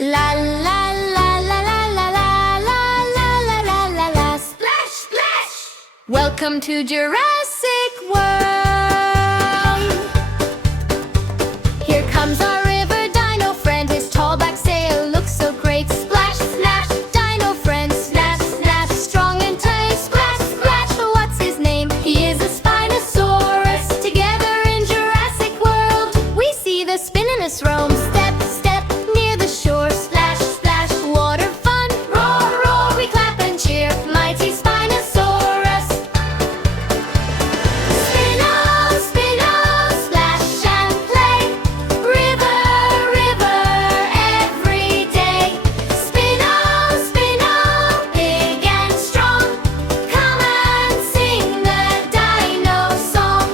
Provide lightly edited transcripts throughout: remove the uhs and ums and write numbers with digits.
La la la la la la la la la la la la la. Splash, splash! Welcome to Jurassic World. Here comes our river dino friend. His tall black sail looks so great. Splash, splash, dino friend. Splash, splash, strong and tight. Splash, splash, what's his name? He is a Spinosaurus. Together in Jurassic World, we see the Spinosaurus roam. Step, step, near the shore. Splash, splash, water fun. Roar, roar, we clap and cheer. Mighty Spinosaurus. Spino, spino, splash and play. River, river, every day. Spino, spino, big and strong. Come and sing the dino song.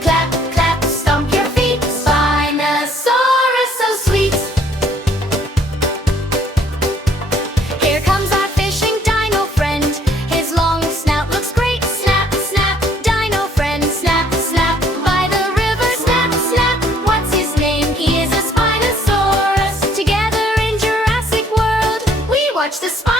Clap, clap, stomp your feet. Spinosaurus so sweet. Here comes our fishing dino friend. His long snout looks great. Snap, snap, dino friend. Snap, snap, by the river. Snap, snap, what's his name? He is a Spinosaurus. Together in Jurassic World, we watch the Spinosaurus